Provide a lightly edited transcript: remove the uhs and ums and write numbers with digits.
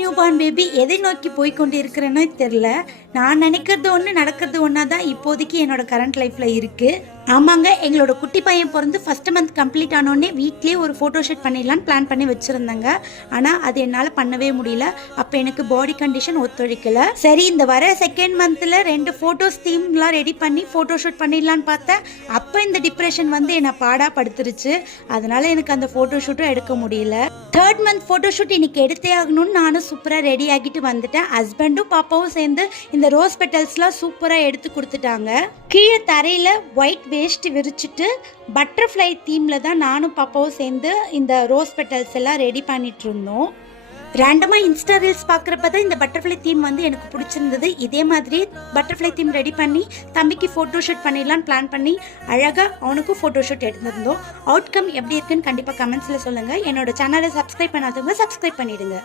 New born baby எதை நோக்கி போய் கொண்டு இருக்கிறேன்னு தெரில. நான் நினைக்கிறது ஒன்று நடக்கிறது ஒன்றா தான் இப்போதைக்கு என்னோட கரண்ட் லைஃப்பில் இருக்குது. ஆமாங்க, எங்களோட குட்டி பையன் பிறந்து ஃபஸ்ட் மந்த் கம்ப்ளீட் ஆனோடனே வீட்லேயே ஒரு ஃபோட்டோ ஷூட் பண்ணிடலான்னு பிளான் பண்ணி வச்சுருந்தேங்க. ஆனால் அது என்னால் பண்ணவே முடியல. அப்போ எனக்கு பாடி கண்டிஷன் ஒத்துழைக்கல. சரி, இந்த வர செகண்ட் மந்தில் 2 ஃபோட்டோஸ் தீம்லாம் ரெடி பண்ணி ஃபோட்டோ ஷூட் பண்ணிடலான்னு பார்த்தேன். அப்போ இந்த டிப்ரெஷன் வந்து என்னை பாடாக படுத்துருச்சு. அதனால் எனக்கு அந்த ஃபோட்டோ ஷூட்டும் எடுக்க முடியல. 3rd மந்த் ஃபோட்டோ ஷூட் இன்னைக்கு எடுத்தே ஆகணும்னு நானும் சூப்பராக ரெடி ஆகிட்டு வந்துட்டேன். ஹஸ்பண்டும் பாப்பாவும் சேர்ந்து இந்த ரோஸ் பெட்டல்ஸ்லாம் சூப்பராக எடுத்து கொடுத்துட்டாங்க. கீழே தரையில் ஒயிட் வேஸ்ட் விரிச்சிட்டு பட்டர்ஃப்ளை தீமில் தான் நானும் பாப்பாவும் சேர்ந்து இந்த ரோஸ் பெட்டல்ஸ் எல்லாம் ரெடி பண்ணிட்டு இருந்தோம். ரேண்டமாக இன்ஸ்டா ரீல்ஸ் பார்க்குறப்ப தான் இந்த பட்டர்ஃப்ளை தீம் வந்து எனக்கு பிடிச்சிருந்தது. இதே மாதிரி பட்டர்ஃப்ளை தீம் ரெடி பண்ணி தம்பிக்கு ஃபோட்டோ ஷூட் பண்ணிடலான்னு பிளான் பண்ணி அழகாக அவனுக்கும் ஃபோட்டோ ஷூட் எடுத்திருந்தோம். அவுட்கம் எப்படி இருக்குன்னு கண்டிப்பாக கமெண்ட்ஸில் சொல்லுங்கள். என்னோட சேனலை சப்ஸ்கிரைப் பண்ணாதவங்க சப்ஸ்கிரைப் பண்ணிடுங்க.